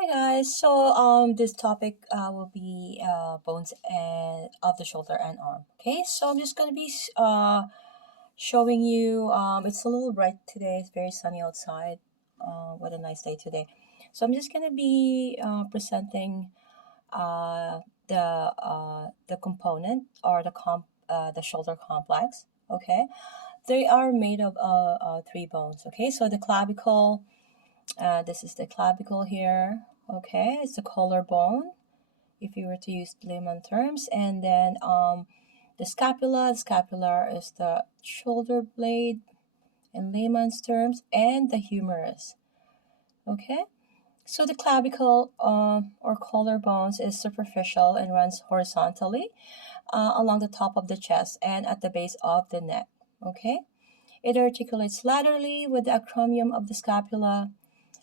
Hi guys. This topic will be bones and of the shoulder and arm. Okay, so I'm just gonna be showing you. It's a little bright today. It's very sunny outside. What a nice day today. So I'm just gonna be presenting the component or the shoulder complex. Okay, they are made of three bones. Okay, so the clavicle. This is the clavicle here. Okay, it's the collarbone if you were to use layman terms, and then the scapula. The scapular is the shoulder blade in layman's terms, and the humerus. Okay, so the clavicle or collarbones is superficial and runs horizontally along the top of the chest and at the base of the neck. Okay, it articulates laterally with the acromion of the scapula.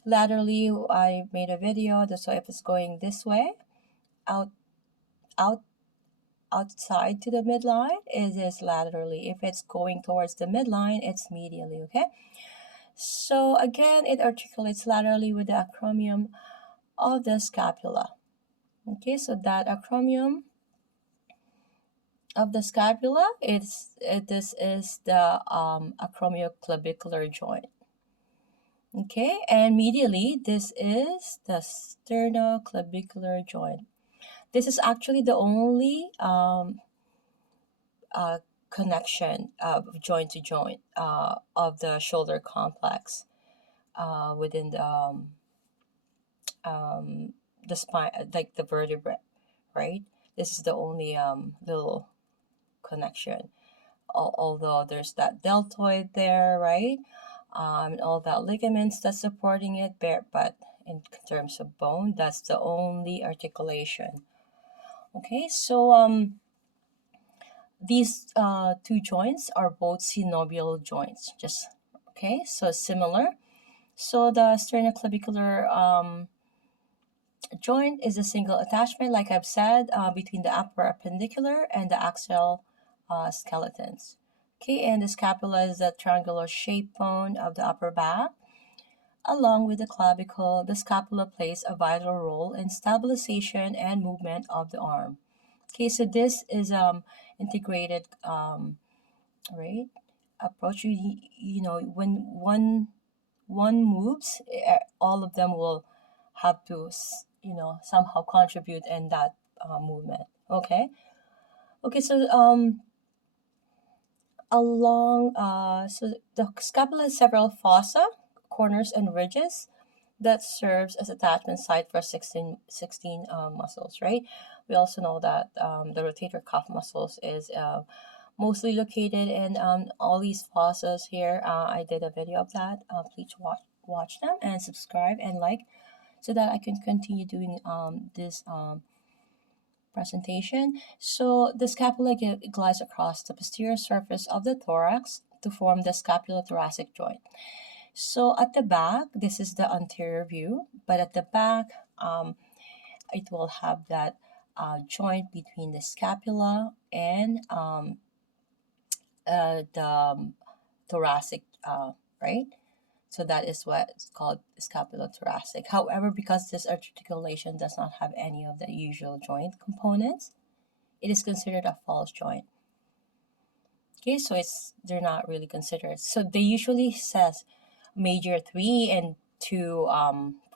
Laterally, I made a video, so if it's going this way, out, out, outside to the midline, it is laterally. If it's going towards the midline, it's medially, okay? So again, it articulates laterally with the acromion of the scapula. Okay, so that acromion of the scapula, this is the acromioclavicular joint. Okay, and medially, this is the sternoclavicular joint. This is actually the only connection of joint to joint of the shoulder complex within the spine, like the vertebrae, right? This is the only little connection. Although there's that deltoid there, right? And all that ligaments that's supporting it, but in terms of bone, that's the only articulation. Okay, so these two joints are both synovial joints. Okay, so similar. So the sternoclavicular joint is a single attachment, like I've said, between the upper appendicular and the axial skeletons. Okay, and the scapula is the triangular shaped bone of the upper back. Along with the clavicle, the scapula plays a vital role in stabilization and movement of the arm. Okay, so this is integrated right approach. You know, when one moves, all of them will have to somehow contribute in that movement. Okay, so so the scapula has several fossa, corners, and ridges that serves as attachment site for 16 muscles, right? We also know that the rotator cuff muscles is mostly located in all these fossas here. I did a video of that. Please watch them and subscribe and like so that I can continue doing this presentation. So the scapula glides across the posterior surface of the thorax to form the scapulothoracic joint. So at the back, this is the anterior view, but at the back, it will have that joint between the scapula and the thoracic, right? So that is what's called scapulothoracic. However, because this articulation does not have any of the usual joint components, it is considered a false joint. Okay, so they're not really considered. So they usually says major 3 and 2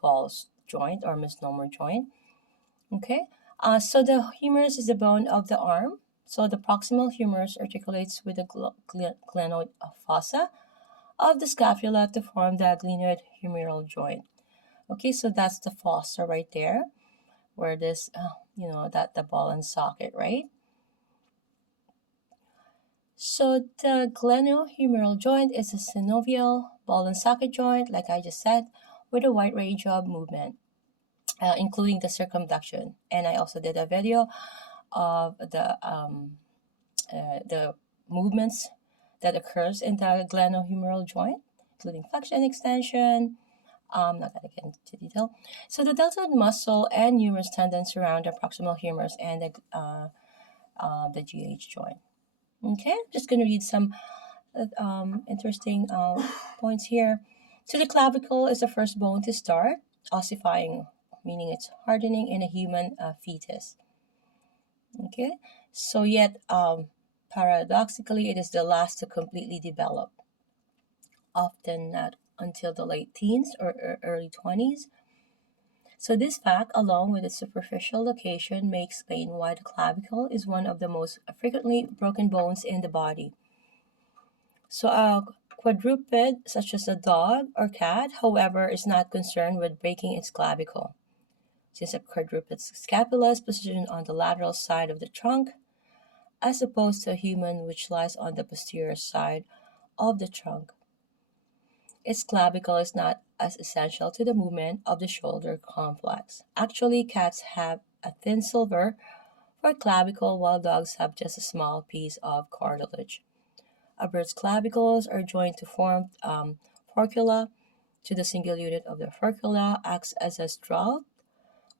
false joint or misnomer joint. Okay, so the humerus is the bone of the arm. So the proximal humerus articulates with the glenoid fossa of the scapula to form the glenoid-humeral joint. Okay, so that's the fossa right there, where this, that the ball and socket, right? So the glenohumeral joint is a synovial ball and socket joint, like I just said, with a wide range of movement, including the circumduction. And I also did a video of the movements that occurs in the glenohumeral joint, including flexion, extension. I'm not going to get into detail. So the deltoid muscle and humerus tendon surround the proximal humerus and the GH joint. Okay, I'm just going to read some interesting points here. So the clavicle is the first bone to start ossifying, meaning it's hardening in a human fetus. Okay, so yet paradoxically, it is the last to completely develop, often not until the late teens or early 20s. So this fact, along with its superficial location, may explain why the clavicle is one of the most frequently broken bones in the body. So a quadruped, such as a dog or cat, however, is not concerned with breaking its clavicle, since a quadruped's scapula is positioned on the lateral side of the trunk, as opposed to a human, which lies on the posterior side of the trunk. Its clavicle is not as essential to the movement of the shoulder complex. Actually, cats have a thin silver for clavicle, while dogs have just a small piece of cartilage. A bird's clavicles are joined to form furcula. To the single unit of the furcula acts as a strut,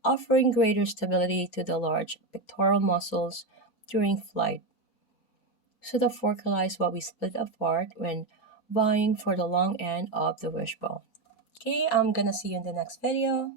offering greater stability to the large pectoral muscles during flight. So the furcula is what we split apart when vying for the long end of the wishbone. Okay, I'm gonna see you in the next video.